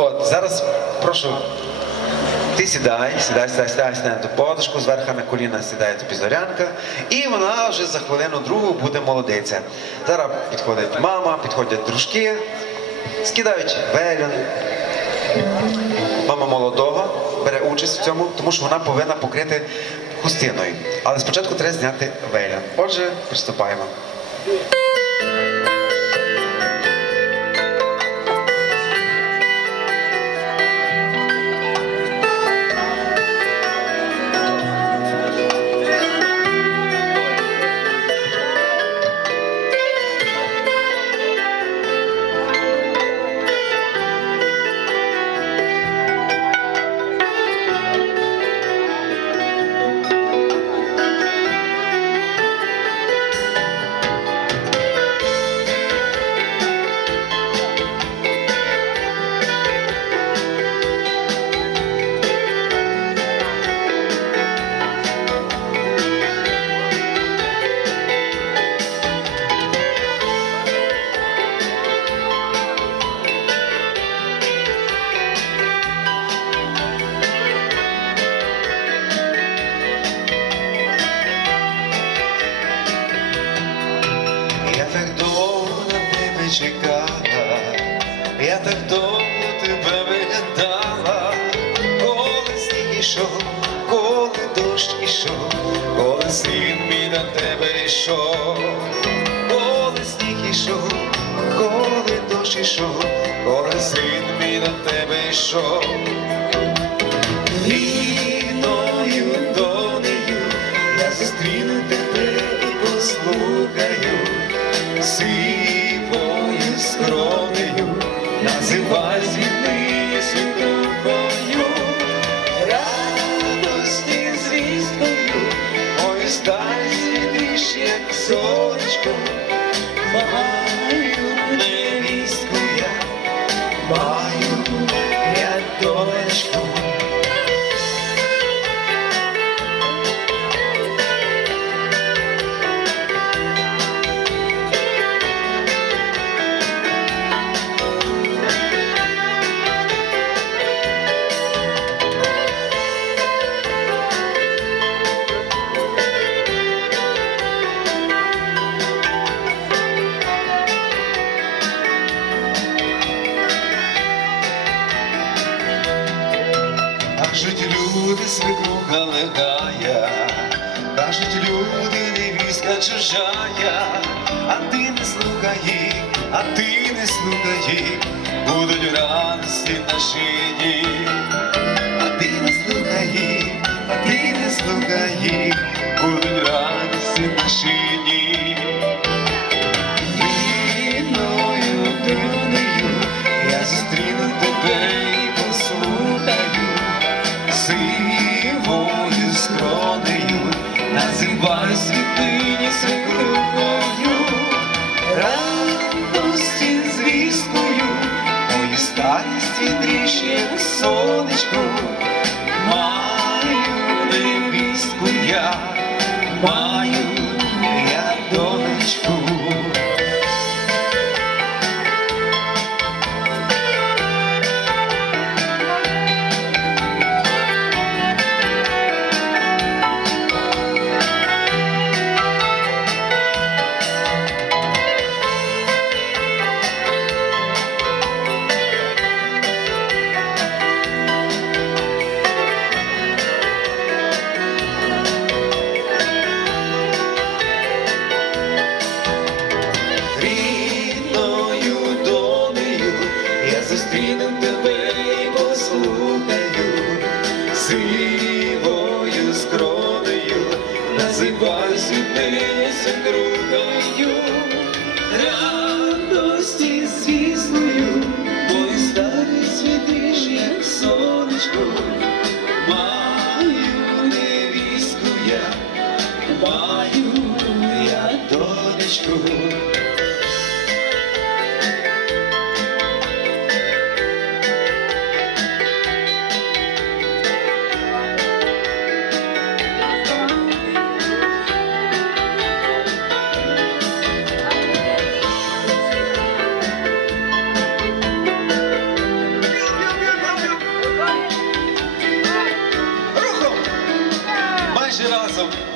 От, зараз прошу. Ти сідай, сідай, сідай, сідай, сідай на ту подушку, зверху на коліна сідає тобі зорянка, і вона вже за хвилину другу буде молодиця. Зараз підходить мама, підходять дружки, скидають велюн. Мама молодого бере участь в цьому, тому що вона повинна покрити хустиною. Але спочатку треба зняти велюн. Отже, приступаємо. Так довго тебе виглядала, коли сніг ішов, коли дощ ішов, коли син мій на тебе йшов, коли сніг ішов, коли дощ ішов, коли син мій на тебе йшов. Рідною донею я зустріну тебе старість світиш, як сонечко, маю Кажуть люди, свекруха легая, кажуть люди, невістка чужая, а ти не слухай а ти не слухай. Будуть радості наші дні. А ти не слухай а ти не слухай невістку я, я тебе і послухаю, сивою скронею, називаю світині свекрухою, радості звісною, бо і старість світиш, як сонечко, маю невістку я, маю я донечку. awesome.